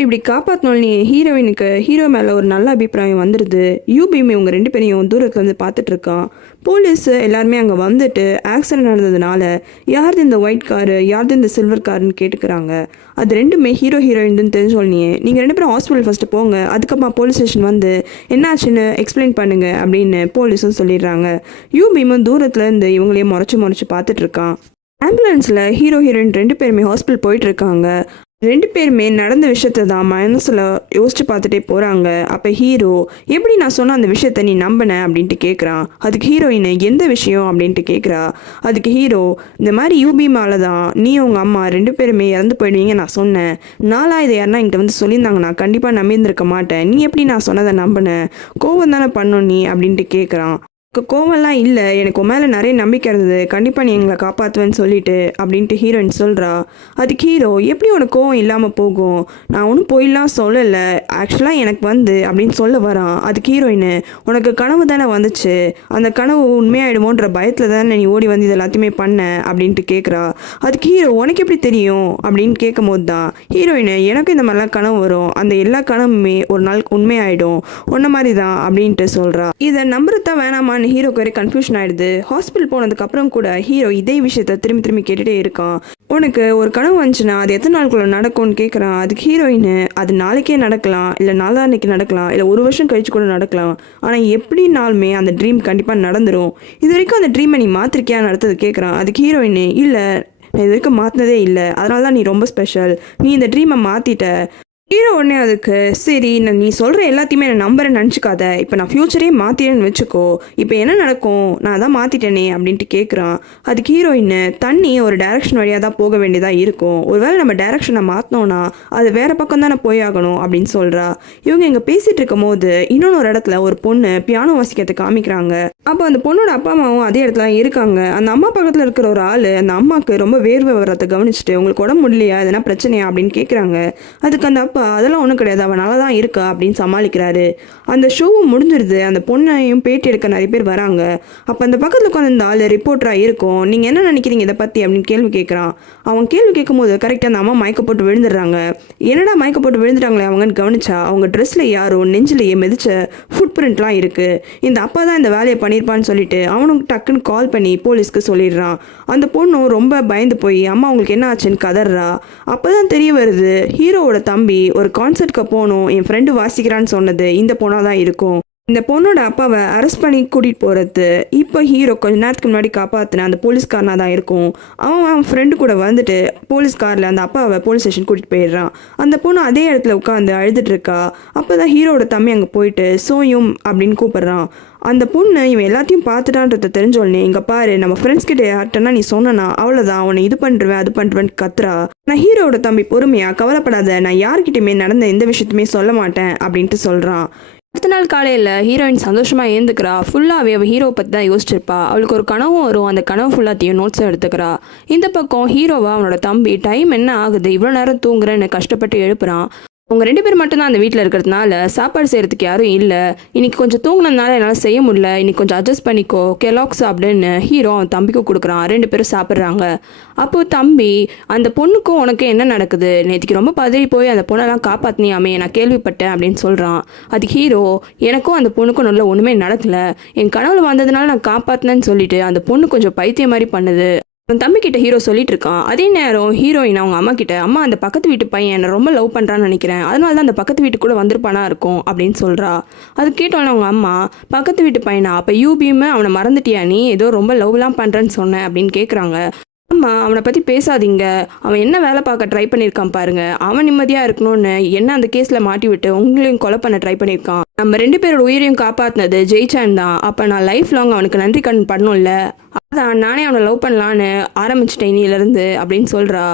இப்படி காப்பாற்றணும் ஹீரோயினுக்கு ஹீரோ மேலே ஒரு நல்ல அபிப்பிராயம் வந்துடுது. யூபியும் இவங்க 2 பேரையும் தூரத்துலேருந்து பார்த்துட்டு இருக்கான். போலீஸ் எல்லாருமே அங்கே வந்துட்டு ஆக்சிடென்ட் நடந்ததுனால யார்து இந்த ஒயிட் காரு, யார்து இந்த சில்வர் காருன்னு கேட்டுக்கிறாங்க. அது 2மே ஹீரோயின் தெரிஞ்சோடனே நீங்கள் 2 பேரும் ஹாஸ்பிட்டல் ஃபஸ்ட்டு போங்க, அதுக்கப்புறமா போலீஸ் ஸ்டேஷன் வந்து என்னாச்சுன்னு எக்ஸ்பிளைன் பண்ணுங்க அப்படின்னு போலீஸும் சொல்லிடுறாங்க. யூபியும் தூரத்துலேருந்து இவங்களையே முறைச்சி பார்த்துட்டு இருக்கான். ஆம்புலன்ஸில் ஹீரோயின் 2 பேருமே ஹாஸ்பிட்டல் போயிட்டு இருக்காங்க. 2 பேருமே நடந்த விஷயத்த தான் மனசில் யோசிச்சு பார்த்துட்டே போகிறாங்க. அப்போ ஹீரோ எப்படி நான் சொன்ன அந்த விஷயத்த நீ நம்பின அப்படின்ட்டு கேட்குறான். அதுக்கு ஹீரோயின் எந்த விஷயம் அப்படின்ட்டு கேட்குறா. அதுக்கு ஹீரோ இந்த மாதிரி யூபி மேலே தான் நீ உங்கள் அம்மா 2 பேருமே இறந்து போயிடுவீங்க நான் சொன்னேன். நாளாக இதை யாருன்னா என்கிட்ட வந்து சொல்லியிருந்தாங்க, நான் கண்டிப்பாக நம்பியிருந்திருக்க மாட்டேன். நீ எப்படி நான் சொன்னதை நம்பினேன்? கோவம் தானே பண்ணும் நீ அப்படின்ட்டு கேட்குறான். கோவம்லாம் இல்லை, எனக்கு உன் மேலே நிறைய நம்பிக்கை இருந்தது, கண்டிப்பாக நீ எங்களை காப்பாற்றுவேன்னு சொல்லிட்டு அப்படின்ட்டு ஹீரோயின் சொல்கிறா. அதுக்கு ஹீரோ எப்படி உனக்கு கோவம் இல்லாமல் போகும், நான் ஒன்றும் போயிடலாம் சொல்லலை, ஆக்சுவலாக எனக்கு வந்து அப்படின்னு சொல்ல வரான். அதுக்கு ஹீரோயின் உனக்கு கனவு தானே வந்துச்சு, அந்த கனவு உண்மையாயிடுமோன்ற பயத்தில் தானே நீ ஓடி வந்து இது எல்லாத்தையுமே பண்ண அப்படின்ட்டு கேட்குறா. அதுக்கு ஹீரோ உனக்கு எப்படி தெரியும் அப்படின்னு கேட்கும் போது தான் ஹீரோயின் எனக்கு இந்த மாதிரிலாம் கனவு வரும், அந்த எல்லா கனவுமே ஒரு நாள் உண்மையாயிடும், உன்ன மாதிரி தான் அப்படின்ட்டு சொல்கிறா. இதை நம்புறதா வேணாமா ஹீரோக்கு வேற கன்ஃபியூஷன் ஆயிடுது. ஹாஸ்பிட்டல் போனதுக்கு அப்புறம் கூட ஹீரோ இதே விஷயத்த திரும்பி கேட்டுட்டே இருக்கான். உனக்கு ஒரு கனவு வந்துச்சுன்னா அது எத்தனை நாளுக்குள்ள நடக்கும்னு கேட்குறான். அதுக்கு ஹீரோயின் அது நாளைக்கே நடக்கலாம், இல்லை நாளான்னைக்கு நடக்கலாம், இல்லை 1 வருஷம் கழிச்சு கூட நடக்கலாம், ஆனால் எப்படினாலுமே அந்த ட்ரீம் கண்டிப்பாக நடந்துடும். இது வரைக்கும் அந்த ட்ரீமை நீ மாத்திருக்கியான்னு அடுத்தது கேட்குறான். அதுக்கு ஹீரோயின் இல்லை, நான் இது வரைக்கும் மாற்றினதே இல்லை, அதனால தான் நீ ரொம்ப ஸ்பெஷல், நீ இந்த ட்ரீமை மாற்றிட்ட. ஹீரோ உடனே அதுக்கு சரி நான் நீ சொல்கிற எல்லாத்தையுமே நான் நம்புறேன்னு நினச்சிக்காத, இப்போ நான் ஃப்யூச்சரே மாற்றிட்டேன்னு வச்சுக்கோ, இப்போ என்ன நடக்கும், நான் தான் மாற்றிட்டேனே அப்படின்ட்டு கேட்குறான். அதுக்கு ஹீரோயின் தண்ணி ஒரு டைரக்ஷன் வழியாக தான் போக வேண்டியதாக இருக்கும், ஒருவேளை நம்ம டைரக்ஷனை மாற்றினோன்னா அது வேறு பக்கம் தானே போயாகணும் அப்படின்னு சொல்கிறா. இவங்க இங்கே பேசிகிட்டு இருக்கும் போது இன்னொன்று இடத்துல ஒரு பொண்ணு பியானோ வாசிக்கிறத காமிக்கிறாங்க. அப்போ அந்த பொண்ணோட அப்பா அம்மாவும் அதே இடத்துல இருக்காங்க. அந்த அம்மா பக்கத்தில் இருக்கிற ஒரு ஆள் அந்த அம்மாவுக்கு ரொம்ப வேர்வை வர்றதை கவனிச்சுட்டு உங்களுக்கு உடம்பு முடியலையா, எதனா பிரச்சனையா அப்படின்னு கேட்குறாங்க. அதுக்கு அந்த அப்பா அதெல்லாம் ஒன்றும் கிடையாது, அவன் நல்லா தான் இருக்கா அப்படின்னு சமாளிக்கிறாரு. அந்த ஷோவும் முடிஞ்சிருது. அந்த பொண்ணையும் பேட்டி எடுக்க நிறைய பேர் வராங்க. அப்போ அந்த பக்கத்தில் உட்காந்து இந்த ஆள் ரிப்போர்ட்டராக இருக்கும். நீங்கள் என்ன நினைக்கிறீங்க இதை பற்றி அப்படின்னு கேள்வி கேட்குறான். அவன் கேள்வி கேட்கும் போது கரெக்டாக அந்த அம்மா மயக்க போட்டு விழுந்துடுறாங்க. என்னடா மயக்க போட்டு விழுந்துட்டாங்களே அவங்கன்னு கவனிச்சா அவங்க ட்ரெஸ்ஸில் யாரோ நெஞ்சிலேயே மிதிச்ச ஃபுட் பிரிண்ட்லாம் இருக்குது. இந்த அப்பா தான் இந்த வேலையை பண்ணியிருப்பான்னு சொல்லிட்டு அவனுக்கு டக்குன்னு கால் பண்ணி போலீஸ்க்கு சொல்லிடுறான். அந்த பொண்ணும் ரொம்ப பயந்து போய் அம்மா அவங்களுக்கு என்ன ஆச்சுன்னு கதறா. அப்போ தான் தெரிய வருது ஹீரோவோட தம்பி ஒரு கான்சர்ட்க்கு போகணும், என் ஃப்ரெண்டு வாசிக்கிறான்னு சொன்னது இந்த பொண்ணாக தான் இருக்கும். இந்த பொண்ணோட அப்பாவை அரெஸ்ட் பண்ணி கூட்டிகிட்டு போகிறது இப்போ ஹீரோ கொஞ்ச நேரத்துக்கு முன்னாடி காப்பாற்றின அந்த போலீஸ்காரனாக தான் இருக்கும். அவன் ஃப்ரெண்டு கூட வந்துட்டு போலீஸ் காரில் அந்த அப்பாவை போலீஸ் ஸ்டேஷன் கூட்டிகிட்டு போயிடுறான். அந்த பொண்ணு அதே இடத்துல உட்காந்து அழுதுட்டு இருக்கா. அப்போ தான் ஹீரோட தம்பி அங்கே போயிட்டு சோயும் அப்படின்னு கூப்பிட்றான். அந்த பொண்ணு இவன் எல்லாத்தையும் பார்த்துட்டான்றத தெரிஞ்சோடனே இங்கே பாரு நம்ம ஃப்ரெண்ட்ஸ் கிட்ட யார்ட்டனா நீ சொன்னா அவ்வளோதான், அவனை இது பண்ணுறேன் அது பண்ணுறேன்னு கத்துறா. நான் ஹீரோட தம்பி பொறுமையா கவலைப்படாத, நான் யார்கிட்டயுமே நடந்த எந்த விஷயத்தையுமே சொல்ல மாட்டேன் அப்படின்ட்டு சொல்கிறான். அடுத்த நாள் காலையில் ஹீரோயின் சந்தோஷமாக ஏந்துக்கிறா. ஃபுல்லாகவே அவள் ஹீரோவை பற்றி தான் யோசிச்சிருப்பா. அவளுக்கு ஒரு கனவும் வரும், அந்த கனவு ஃபுல்லாத்தையும் நோட்ஸை எடுத்துக்கிறா. இந்த பக்கம் ஹீரோவை அவனோட தம்பி டைம் என்ன ஆகுது இவ்வளோ நேரம் தூங்குறேன்னு கஷ்டப்பட்டு எழுப்புறான். அவங்க 2 பேர் மட்டும்தான் அந்த வீட்டில் இருக்கிறதுனால சாப்பாடு செய்கிறதுக்கு யாரும் இல்லை. இன்னைக்கு கொஞ்சம் தூங்கினதுனால என்னால் செய்ய முடியல, இன்னைக்கு கொஞ்சம் அட்ஜஸ்ட் பண்ணிக்கோ கெலாக்ஸ் அப்படின்னு ஹீரோ அவன் தம்பிக்கு கொடுக்குறான். 2 பேரும் சாப்பிட்றாங்க. அப்போது தம்பி அந்த பொண்ணுக்கும் உனக்கு என்ன நடக்குது, நேற்றுக்கு ரொம்ப பதறி போய் அந்த பொண்ணெல்லாம் காப்பாற்றினியாமே நான் கேள்விப்பட்டேன் அப்படின்னு சொல்கிறான். அதுக்கு ஹீரோ எனக்கும் அந்த பொண்ணுக்கும் நல்ல ஒன்றுமே நடக்கலை, என் கனவுல வந்ததுனால நான் காப்பாற்றினேன்னு சொல்லிட்டு அந்த பொண்ணு கொஞ்சம் பைத்தியம் மாதிரி பண்ணுது அவன் தம்பிக்கிட்ட ஹீரோ சொல்லிட்டு இருக்கான். அதே நேரம் ஹீரோயின் அவங்க அம்மா கிட்ட அம்மா அந்த பக்கத்து வீட்டு பையன் என்னை ரொம்ப லவ் பண்ணுறான்னு நினைக்கிறேன், அதனால தான் அந்த பக்கத்து வீட்டு கூட வந்திருப்பானா இருக்கும் அப்படின்னு சொல்கிறா. அது கேட்டோன்னே அவங்க அம்மா பக்கத்து வீட்டு பையனா, அப்போ யூபியுமே அவனை மறந்துட்டியா, நீ ஏதோ ரொம்ப லவ்லாம் பண்ணுறேன்னு சொன்னேன் அப்படின்னு கேட்குறாங்க. அம்மா அவனை பற்றி பேசாதீங்க, அவன் என்ன வேலை பார்க்க ட்ரை பண்ணியிருக்கான் பாருங்க, அவன் நிம்மதியாக இருக்கணும்னு என்ன அந்த கேஸில் மாட்டி விட்டு உங்களையும் கொலை பண்ண ட்ரை பண்ணியிருக்கான், நம்ம 2 பேரோட உயிரையும் காப்பாற்றினது ஜெயிச்சான் தான், அப்போ நான் லைஃப் லாங் அவனுக்கு நன்றி கடன் பண்ணணும்ல, அதான் நானே அவனை லவ் பண்ணலான்னு ஆரம்பிச்சிட்டேன் இன்னிலேருந்து அப்படின்னு சொல்கிறா.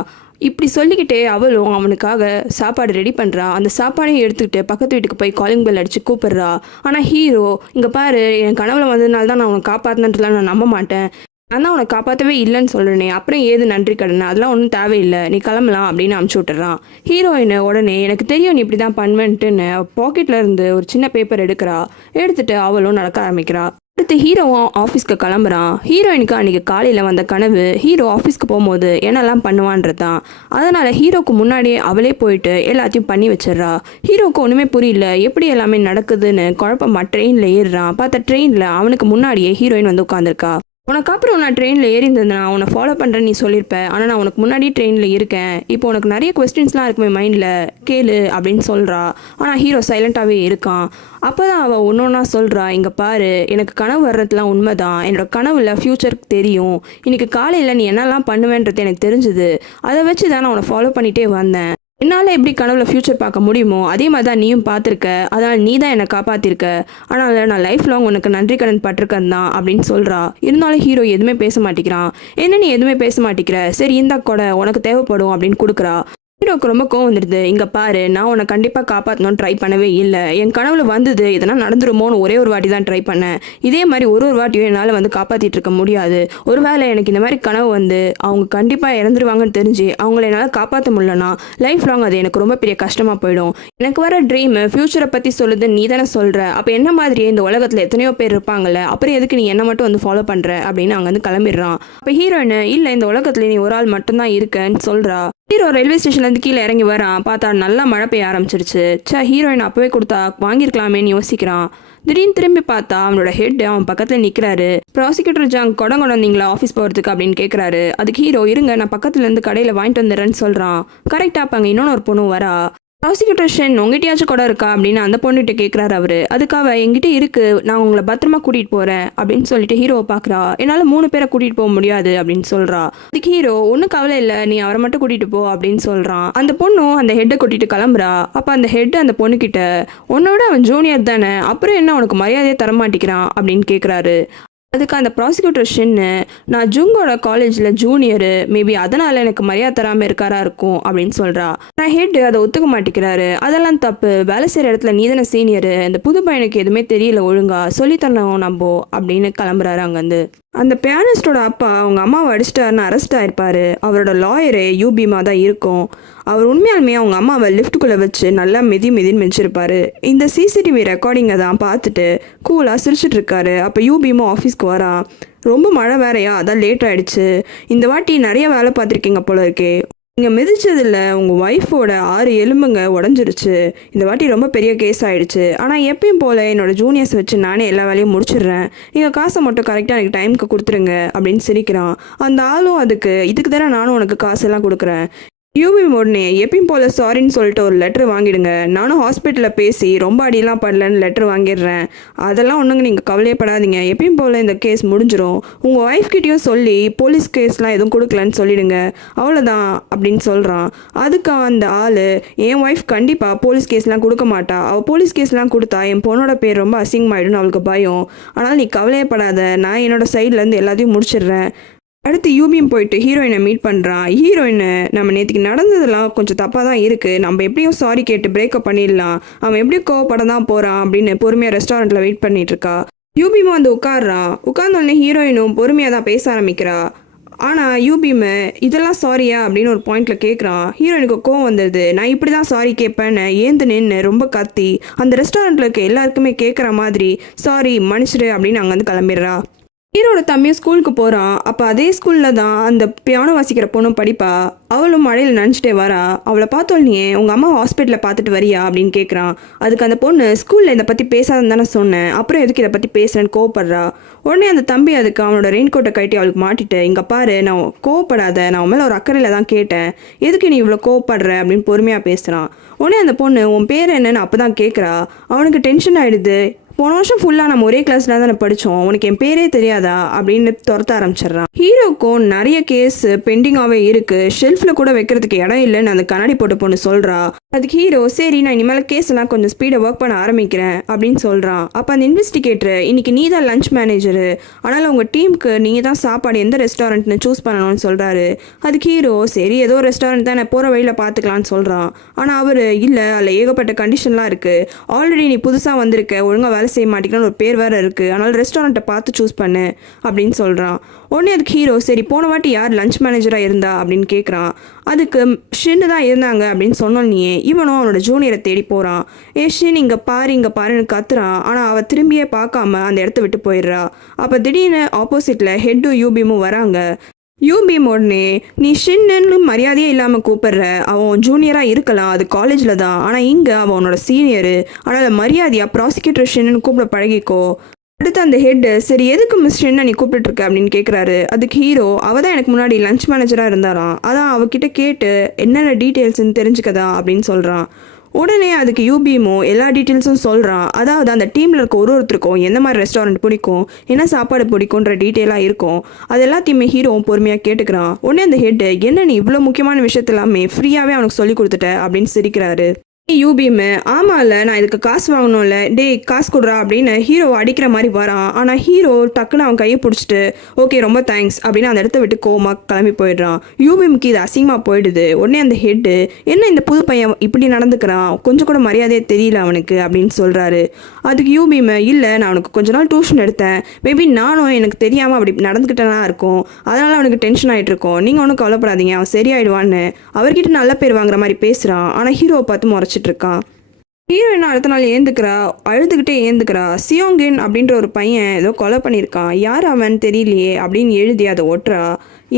இப்படி சொல்லிக்கிட்டே அவளும் அவனுக்காக சாப்பாடு ரெடி பண்ணுறா. அந்த சாப்பாடையும் எடுத்துக்கிட்டு பக்கத்து வீட்டுக்கு போய் காலிங் பெல் அடித்து கூப்பிட்றா. ஆனால் ஹீரோ இங்கே பாரு என் கனவுல வந்ததுனால தான் நான் அவனை காப்பாற்றினதுலாம் நான் நம்ப மாட்டேன், நான் தான் அவனை காப்பாற்றவே இல்லைன்னு சொல்கிறேனே, அப்புறம் ஏது நன்றி கடன், அதெல்லாம் ஒன்றும் தேவையில்லை, நீ கிளம்பலாம் அப்படின்னு அமுச்சு விட்டுறான். ஹீரோயின் உடனே எனக்கு தெரியும் நீ இப்படி தான் பண்ணுவேன்ட்டுன்னு பாக்கெட்டில் இருந்து ஒரு சின்ன பேப்பர் எடுக்கிறா. எடுத்துட்டு அவளும் நடக்க ஆரம்பிக்கிறா. அடுத்து ஹீரோவும் ஆஃபீஸ்க்கு கிளம்புறான். ஹீரோயினுக்கு அன்றைக்கி காலையில் வந்த கனவு ஹீரோ ஆஃபீஸ்க்கு போகும்போது என்னெல்லாம் பண்ணுவான்றது தான். அதனால் ஹீரோக்கு முன்னாடியே அவளே போயிட்டு எல்லாத்தையும் பண்ணி வச்சிட்றா. ஹீரோக்கு ஒன்றுமே புரியல, எப்படி எல்லாமே நடக்குதுன்னு குழப்பமா ட்ரெயினில் ஏறுறான். பார்த்தா ட்ரெயினில் அவனுக்கு முன்னாடியே ஹீரோயின் வந்து உட்காந்துருக்கா. உனக்கு அப்புறம் நான் ட்ரெயினில் ஏறி இருந்தது நான் உன்னை ஃபாலோ பண்ணுறேன்னு நீ சொல்லியிருப்பேன், ஆனால் நான் உனக்கு முன்னாடி ட்ரெயினில் இருக்கேன், இப்போ உனக்கு நிறைய கொஸ்டின்ஸ்லாம் இருக்குமே மைண்டில், கேளு அப்படின்னு சொல்கிறா. ஆனால் ஹீரோ சைலண்ட்டாகவே இருக்கான். அப்போ தான் அவள் ஒன்று ஒன்றா சொல்கிறா, இங்கே பாரு, எனக்கு கனவு வர்றதுலாம் உண்மைதான், என்னோடய கனவுல ஃப்யூச்சருக்கு தெரியும், இன்றைக்கி காலையில் நீ என்னெல்லாம் பண்ணுவேன்றது எனக்கு தெரிஞ்சுது, அதை வச்சு தான் நான் உன்னை ஃபாலோ பண்ணிகிட்டே வந்தேன். என்னால் எப்படி கனவுல ஃப்யூச்சர் பார்க்க முடியுமோ அதே மாதிரி தான் நீயும் பார்த்துருக்க, அதனால் நீ தான் என்னை காப்பாற்றிருக்க, ஆனால் நான் லைஃப் லாங் உனக்கு நன்றி கடன் பட்டிருக்கேன் தான் அப்படின்னு சொல்கிறா. இருந்தாலும் ஹீரோ எதுவுமே பேச மாட்டேங்கிறான். என்ன நீ எதுவுமே பேச மாட்டேங்கிற, சரி இந்தா கூட உனக்கு தேவைப்படும் அப்படின்னு கொடுக்குறா. ஹீரோக்கு ரொம்ப கோவம் வந்துடுது. இங்கே பாரு, நான் உன்னை கண்டிப்பாக காப்பாற்றணும்னு ட்ரை பண்ணவே இல்லை, என் கனவுல வந்தது இதெல்லாம் நடந்துருமோன்னு ஒரே ஒரு வாட்டி தான் ட்ரை பண்ணேன், இதே மாதிரி ஒரு வாட்டியும் என்னால் வந்து காப்பாற்றிட்டு இருக்க முடியாது. ஒருவேளை எனக்கு இந்த மாதிரி கனவு வந்து அவங்க கண்டிப்பாக இறந்துருவாங்கன்னு தெரிஞ்சு அவங்கள என்னால் காப்பாற்ற முடியலன்னா லைஃப் லாங் அது எனக்கு ரொம்ப பெரிய கஷ்டமாக போயிடும். எனக்கு வர ட்ரீம் ஃப்யூச்சரை பற்றி சொல்லுது நீ தானே சொல்கிற, அப்போ என்ன மாதிரியே இந்த உலகத்தில் எத்தனையோ பேர் இருப்பாங்கல்ல, அப்புறம் எதுக்கு நீ என்ன மட்டும் வந்து ஃபாலோ பண்ணுற அப்படின்னு அவங்க வந்து கிளம்பிடுறான். அப்போ ஹீரோயின் இல்லை, இந்த உலகத்தில் நீ ஒரு ஆள் மட்டும்தான் இருக்கன்னு சொல்கிறா. ஹீரோ ரயில்வே ஸ்டேஷன்லேருந்து கீழே இறங்கி வரான். பார்த்தா நல்லா மழை பெய்ய ஆரம்பிச்சிருச்சு. ஹீரோயின் அப்போவே கொடுத்தா வாங்கியிருக்கலாமேன்னு யோசிக்கிறான். திடீர்னு திரும்பி பார்த்தா அவனோட ஹெட் அவன் பக்கத்தில் நிற்கிறாரு. ப்ராசிக்யூட்டர் ஜாங் கொடம் கொண்டு வந்தீங்களா ஆஃபீஸ் போகிறதுக்கு அப்படின்னு கேட்குறாரு. அதுக்கு ஹீரோ இருங்க நான் பக்கத்துலேருந்து கடையில் வாங்கிட்டு வந்துடுறேன்னு சொல்கிறான். கரெக்டாக அப்போ அங்கே இன்னொன்று ஒரு பொண்ணு வரா. ப்ராசிக்யூட்டர் ஷென் உங்ககிட்டயாச்சும் கூட இருக்கா அப்படின்னு அந்த பொண்ணுகிட்ட கேட்குறாரு அவர். அதுக்காக என்கிட்ட இருக்கு, நான் உங்களை பத்திரமா கூட்டிகிட்டு போகிறேன் அப்படின்னு சொல்லிட்டு ஹீரோவை பார்க்குறா. என்னால் 3 பேரை கூட்டிகிட்டு போக முடியாது அப்படின்னு சொல்கிறா. அதுக்கு ஹீரோ ஒன்றும் கவலை இல்லை, நீ அவரை மட்டும் கூட்டிகிட்டு போ அப்படின்னு சொல்கிறான். அந்த பொண்ணும் அந்த ஹெட்டை கூட்டிகிட்டு கிளம்புறா. அப்போ அந்த ஹெட் அந்த பொண்ணுக்கிட்ட உன்னோட அவன் ஜூனியர் தானே, அப்புறம் என்ன உனக்கு மரியாதையே தரமாட்டிக்கிறான் அப்படின்னு கேட்குறாரு. அதுக்கு அந்த ப்ராசிக்யூட்டர் ஷென்னு நான் ஜுங்கோட காலேஜில் ஜூனியரு, மேபி அதனால் எனக்கு மரியாதை தராமல் இருக்காரா இருக்கும் அப்படின்னு சொல்கிறா. நான் ஹெட் அதை ஒத்துக்க மாட்டேங்கிறாரு. அதெல்லாம் தப்பு, வேலை செய்கிற இடத்துல நீ தானே சீனியரு, இந்த புது பையனுக்கு எதுவுமே தெரியல ஒழுங்கா சொல்லித்தரணும் நம்போ அப்படின்னு கிளம்புறாரு அங்கேருந்து. அந்த பியானிஸ்டோட அப்பா அவங்க அம்மாவை அடிச்சிட்டாருன்னு அரெஸ்ட் ஆயிருப்பாரு. அவரோட லாயரு யூபிமா தான் இருக்கும். அவர் உண்மையாலுமே அவங்க அம்மாவை லிஃப்ட்டுக்குள்ளே வச்சு நல்லா மிதின்னு மிதிச்சிருப்பாரு. இந்த சிசிடிவி ரெக்கார்டிங்கை தான் பார்த்துட்டு கூலாக சிரிச்சிட்டு இருக்காரு. அப்போ யூபிமா ஆஃபீஸ்க்கு வரான். ரொம்ப மழை வேறையா, அதான் லேட் ஆகிடுச்சு, இந்த வாட்டி நிறைய வேலை பார்த்துருக்கீங்க போல இருக்கே, இங்கே மிதிச்சதில் உங்கள் ஒய்ஃபோட 6 எலும்புங்க உடஞ்சிருச்சு, இந்த வாட்டி ரொம்ப பெரிய கேஸ் ஆகிடுச்சு, ஆனால் எப்பயும் போல் என்னோடய ஜூனியர்ஸ் வச்சு நானே எல்லா வேலையும் முடிச்சிடுறேன், நீங்கள் காசை மட்டும் கரெக்டாக எனக்கு டைமுக்கு கொடுத்துருங்க அப்படின்னு சிரிக்கிறான். அந்த ஆளும் இதுக்கு தானே நானும் உனக்கு காசெல்லாம் கொடுக்குறேன், யூபி உடனே எப்பயும் போல் சாரின்னு சொல்லிட்டு ஒரு லெட்ரு வாங்கிடுங்க, நானும் ஹாஸ்பிட்டலில் பேசி ரொம்ப அடியெல்லாம் படலன்னு லெட்ரு வாங்கிடுறேன், அதெல்லாம் ஒன்றுங்க நீங்கள் கவலையப்படாதீங்க, எப்பயும் போல் இந்த கேஸ் முடிஞ்சிடும், உங்கள் ஒய்ஃப்கிட்டையும் சொல்லி போலீஸ் கேஸ்லாம் எதுவும் கொடுக்கலன்னு சொல்லிடுங்க, அவ்வளோதான் அப்படின்னு சொல்கிறான். அதுக்கு அந்த ஆள் என் ஒய்ஃப் கண்டிப்பாக போலீஸ் கேஸ்லாம் கொடுக்க மாட்டா, அவள் போலீஸ் கேஸ்லாம் கொடுத்தா என் பொண்ணோட பேர் ரொம்ப அசிங்கமாயிடும்னு அவளுக்கு பயம், ஆனால் நீ கவலையப்படாத, நான் என்னோடய சைட்லேருந்து எல்லாத்தையும் முடிச்சிடுறேன். அடுத்து யூபியும் போயிட்டு ஹீரோயினை மீட் பண்ணுறான். ஹீரோயினை நம்ம நேற்றுக்கு நடந்ததெல்லாம் கொஞ்சம் தப்பாக தான் இருக்குது, நம்ம எப்படியும் சாரி கேட்டு பிரேக்கப் பண்ணிடலாம், அவன் எப்படி கோவப்பட தான் போகிறான் அப்படின்னு பொறுமையாக ரெஸ்டாரண்ட்டில் வெயிட் பண்ணிட்டு இருக்கா. யூபியும் வந்து உட்காடுறான். உட்கார்ந்தோடனே ஹீரோயினும் பொறுமையாக தான் பேச ஆரம்பிக்கிறா. ஆனால் யூபிமை இதெல்லாம் சாரியா அப்படின்னு ஒரு பாயிண்டில் கேட்குறான். ஹீரோயினுக்கு கோவம் வந்தது. நான் இப்படி தான் சாரி கேட்பேன்னு ஏந்து நின்று ரொம்ப கத்தி அந்த ரெஸ்டாரண்ட்டில் இருக்க எல்லாருக்குமே கேட்குற மாதிரி சாரி மன்னிச்சிடு அப்படின்னு அங்கேருந்து கிளம்பிடுறா. ஹீரோட தம்பியும் ஸ்கூலுக்கு போகிறான். அப்போ அதே ஸ்கூலில் தான் அந்த பியானோ வாசிக்கிற பொண்ணும் படிப்பா. அவளும் மழையில் நினச்சிட்டே வரா. அவளை பார்த்தோன்னே உங்கள் அம்மா ஹாஸ்பிட்டலில் பார்த்துட்டு வரியா அப்படின்னு கேட்குறான். அதுக்கு அந்த பொண்ணு ஸ்கூலில் இதை பற்றி பேசாதுன்னு தானே சொன்னேன், அப்புறம் எதுக்கு இதை பற்றி பேசுகிறேன்னு கோவப்படுறா. உடனே அந்த தம்பி அதுக்கு அவனோட ரெயின் கோட்டை கட்டி அவளுக்கு மாட்டிட்டு, இங்கே பாரு நான் கோவப்படாத, நான் உன் மேலே ஒரு அக்கறையில் தான் கேட்டேன், எதுக்கு நீ இவ்வளோ கோவப்படுற அப்படின்னு பொறுமையாக பேசுகிறான். உடனே அந்த பொண்ணு உன் பேர் என்னன்னு அப்போ தான் கேட்குறா. அவனுக்கு டென்ஷன் ஆகிடுது. போன வருஷம் ஃபுல்லாக நம்ம ஒரே கிளாஸில் தானே படித்தோம், உனக்கு என் பேரே தெரியாதா அப்படின்னு துரத்த ஆரம்பிச்சிடுறான். ஹீரோக்கும் நிறைய கேஸ் பெண்டிங்காகவே இருக்குது, ஷெல்ஃபில் கூட வைக்கிறதுக்கு இடம் இல்லைன்னு அந்த கண்ணாடி போட்டு பொண்ணு சொல்கிறா. அதுக்கு ஹீரோ சரி நான் இனிமேல் கேஸ் எல்லாம் கொஞ்சம் ஸ்பீடாக ஒர்க் பண்ண ஆரம்பிக்கிறேன் அப்படின்னு சொல்கிறான். அப்போ அந்த இன்வெஸ்டிகேட்டர் இன்னைக்கு நீ தான் லஞ்ச் மேனேஜரு, அதனால் உங்கள் டீமுக்கு நீங்கள் தான் சாப்பாடு எந்த ரெஸ்டாரண்ட்னு சூஸ் பண்ணணும்னு சொல்கிறாரு. அதுக்கு ஹீரோ சரி ஏதோ ரெஸ்டாரண்ட் தான் நான் போகிற வழியில் பார்த்துக்கலான்னு சொல்கிறான். ஆனால் அவர் இல்லை, அதில் ஏகப்பட்ட கண்டிஷன்லாம் இருக்குது, ஆல்ரெடி நீ புதுசாக வந்திருக்க, ஒழுங்காக வேலை செய்ய மாட்டேங்கன்னு ஒரு பேர் வேறு இருக்குது, அதனால் ரெஸ்டாரண்ட்டை பார்த்து சூஸ் பண்ணு அப்படின்னு சொல்கிறான். உடனே அதுக்கு ஹீரோ சரி போன வாட்டி யார் லஞ்ச் மேனேஜராக இருந்தா அப்படின்னு கேட்குறான். அதுக்கு ஷின்னு தான் இருந்தாங்க அப்படின்னு சொன்னோன்னே இவனும் அவனோட ஜூனியரை தேடி போகிறான். ஷின் இங்கே பாருன்னு கத்துறான். ஆனால் அவள் திரும்பியே பார்க்காம அந்த இடத்த விட்டு போயிடுறா. அப்போ திடீர்னு ஆப்போசிட்டில் ஹெட்டும் யூபிமும் வராங்க. யூபிஎம் உடனே நீ ஷின்னு மரியாதையே இல்லாமல் கூப்பிடுற, அவன் ஜூனியராக இருக்கலாம், அது காலேஜில் தான், ஆனால் இங்கே அவனோட சீனியரு, அதனால் மரியாதையாக ப்ராசிக்யூட்டர் ஷின்னு கூப்பிட பழகிக்கோ. அடுத்து அந்த ஹெட்டு சரி எதுக்கு மிஸ் ஷின்னு நீ கூப்பிட்டுருக்க அப்படின்னு கேட்குறாரு. அதுக்கு ஹீரோ அவள் தான் எனக்கு முன்னாடி லஞ்ச் மேனேஜராக இருந்தாராம், அதான் அவகிட்ட கேட்டு என்னென்ன டீட்டெயில்ஸ்ன்னு தெரிஞ்சுக்கதா அப்படின்னு சொல்கிறான். உடனே அதுக்கு யூபிஎம்மோ எல்லா டீட்டெயில்ஸும் சொல்கிறான். அதாவது அந்த டீமில் இருக்க ஒருத்தருக்கும் எந்த மாதிரி ரெஸ்டாரண்ட் பிடிக்கும், என்ன சாப்பாடு பிடிக்கும்ன்ற டீட்டெயிலாக இருக்கும். அது எல்லாத்தையுமே ஹீரோவும் பொறுமையாக கேட்டுக்கிறான். உடனே அந்த ஹெட்டு என்ன நீ இவ்வளோ முக்கியமான விஷயத்த எல்லாமே ஃப்ரீயாகவே அவனுக்கு சொல்லி கொடுத்துட்ட அப்படின்னு சிரிக்கிறாரு. யூபிஎம் ஆமாம் இல்லை நான் இதுக்கு காசு வாங்கணும்ல, டேய் காசு கொடுறா அப்படின்னு ஹீரோ அடிக்கிற மாதிரி வரான். ஆனால் ஹீரோ டக்குன்னு அவன் கையை பிடிச்சிட்டு ஓகே ரொம்ப தேங்க்ஸ் அப்படின்னு அந்த இடத்த விட்டு கோமா கிளம்பி போயிடுறான். யூபிஎம்க்கு இது அசிங்கமாக போயிடுது. உடனே அந்த ஹெட்டு என்ன இந்த புது பையன் இப்படி நடந்துக்கிறான், கொஞ்சம் கூட மரியாதையே தெரியல அவனுக்கு அப்படின்னு சொல்கிறாரு. அதுக்கு யூபிஎம் இல்லை நான் அவனுக்கு கொஞ்ச நாள் டியூஷன் எடுத்தேன், மேபி நானும் எனக்கு தெரியாமல் அப்படி நடந்துக்கிட்டேனா இருக்கும், அதனால் அவனுக்கு டென்ஷன் ஆகிட்டு இருக்கோம், நீங்கள் ஒன்றும் கவலைப்படாதீங்க அவன் சரியாயிடுவான்னு அவர்கிட்ட நல்ல பேர் வாங்குற மாதிரி பேசுகிறான். ஆனால் ஹீரோவை பார்த்து முறைச்சி இருக்கான். ஹீரோயின் அடுத்த நாள் ஏந்துக்கிறா, அழுதுகிட்டே ஏந்துக்கிறா. சியோங்கின் அப்படின்ற ஒரு பையன் ஏதோ கொலை பண்ணியிருக்கான், யார் அவன் தெரியலையே அப்படின்னு எழுதி அதை ஒட்டுறா.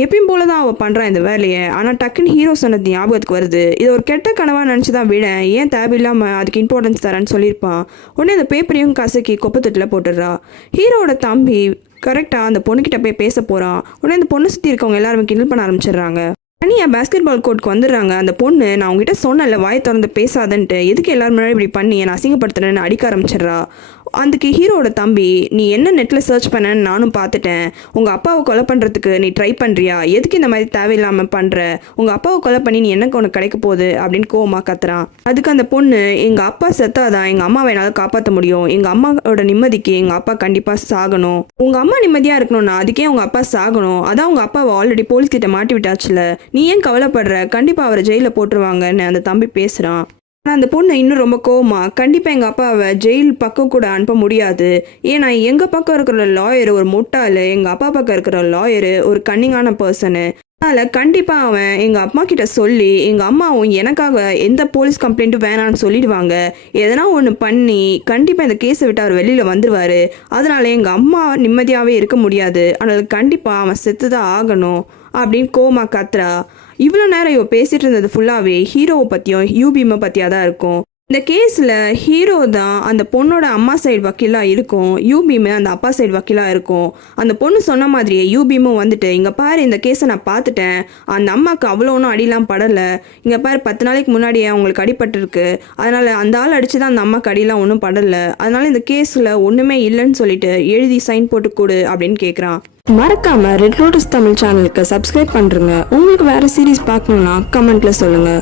எப்பயும் போல தான் அவள் பண்ணுறான் இந்த வேலையை. ஆனால் டக்குன்னு ஹீரோ சொன்னது ஞாபகத்துக்கு வருது. இது ஒரு கெட்ட கனவாக நினச்சி தான் விட ஏன் தேவையில்லாமல் அதுக்கு இம்பார்ட்டன்ஸ் தரேன்னு சொல்லியிருப்பான். உடனே அந்த பேப்பரையும் கசக்கி குப்பத்தட்டில் போட்டுடுறா. ஹீரோட தம்பி கரெக்டாக அந்த பொண்ணுக்கிட்ட போய் பேச போகிறான். உடனே அந்த பொண்ணு சுற்றி இருக்கவங்க எல்லாருமே கிண்டல் பண்ண ஆரம்பிச்சிடுறாங்க. தனியாக பேஸ்கெட் பால் கோர்ட்டுக்கு வந்துடுறாங்க. அந்த பொண்ணு நான் உங்ககிட்ட சொன்னல வாயை திறந்து பேசாதன்ட்டு, எதுக்கு எல்லாரும் முன்னாடி இப்படி பண்ணி என்னை அசிங்கப்படுத்துறேன்னு அடிக்க ஆரம்பிச்சிடுறா. அதுக்கு ஹீரோட தம்பி நீ என்ன நெட்டில் சர்ச் பண்ணன்னு நானும் பார்த்துட்டேன், உங்கள் அப்பாவை கொலை பண்ணுறதுக்கு நீ ட்ரை பண்ணுறியா, எதுக்கு இந்த மாதிரி தேவையில்லாமல் பண்ணுற, உங்கள் அப்பாவை கொலை பண்ணி நீ என்னக்கு உனக்கு கிடைக்க போகுது அப்படின்னு கோவமாக கத்துறான். அதுக்கு அந்த பொண்ணு எங்கள் அப்பா செத்தாதான் எங்கள் அம்மாவை என்னால் காப்பாற்ற முடியும், எங்கள் அம்மாவோட நிம்மதிக்கு எங்கள் அப்பா கண்டிப்பாக சாகணும், உங்கள் அம்மா நிம்மதியாக இருக்கணும்னா அதுக்கே உங்கள் அப்பா சாகணும், அதான் உங்கள் அப்பாவை ஆல்ரெடி போலீஸ் கிட்ட மாட்டி விட்டாச்சுல, நீ ஏன் கவலைப்படுற, கண்டிப்பாக அவரை ஜெயிலில் போட்டுருவாங்கன்னு அந்த தம்பி பேசுகிறான். ஆனால் அந்த பொண்ணு இன்னும் ரொம்ப கோவமா கண்டிப்பாக எங்கள் அப்பாவை ஜெயில் பக்கம் கூட அனுப்ப முடியாது, ஏன்னா எங்கள் பக்கம் இருக்கிற லாயரு ஒரு முட்டாள், எங்கள் அப்பா பக்கம் இருக்கிற லாயரு ஒரு கன்னிங்கான பர்சனு, அதனால் கண்டிப்பாக அவன் எங்கள் அம்மா கிட்ட சொல்லி எங்கள் அம்மாவும் எனக்காக எந்த போலீஸ் கம்ப்ளைண்ட்டும் வேணான்னு சொல்லிடுவாங்க, எதனா ஒன்று பண்ணி கண்டிப்பாக இந்த கேஸை விட்டு அவர் வெளியில் வந்துடுவார், அதனால் எங்கள் அம்மா நிம்மதியாகவே இருக்க முடியாது, அதனால் கண்டிப்பாக அவன் செத்து தான் ஆகணும் அப்படின்னு கோமா கத்துறா. இவ்வளோ நேரம் இவ பேசிகிட்டு இருந்தது ஃபுல்லாகவே ஹீரோவை பற்றியும் யூபிஎம்மை பற்றியாக தான் இருக்கும். இந்த கேஸில் ஹீரோ தான் அந்த பொண்ணோட அம்மா சைடு வக்கீலாக இருக்கும், யூபிஎம் அந்த அப்பா சைடு வக்கீலாக இருக்கும். அந்த பொண்ணு சொன்ன மாதிரியே யூபிஎம்மும் வந்துட்டு இங்கே பாரு இந்த கேஸை நான் பார்த்துட்டேன், அந்த அம்மாவுக்கு அவ்வளோ ஒன்றும் அடிலாம் படலை, இங்கே பாரு 10 நாளைக்கு முன்னாடியே அவங்களுக்கு அடிபட்டுருக்கு, அதனால் அந்த ஆள் அடித்து தான் அந்த அம்மாவுக்கு அடிலாம் ஒன்றும் படலை, அதனால் இந்த கேஸில் ஒன்றுமே இல்லைன்னு சொல்லிட்டு எழுதி சைன் போட்டு கொடு அப்படின்னு கேட்குறான். மறக்காம ரெட் லோட்டஸ் தமிழ் சேனலுக்கு சப்ஸ்கிரைப் பண்ணுறங்க. உங்களுக்கு வேறு சீரீஸ் பார்க்கணுன்னா கமெண்ட்டில் சொல்லுங்கள்.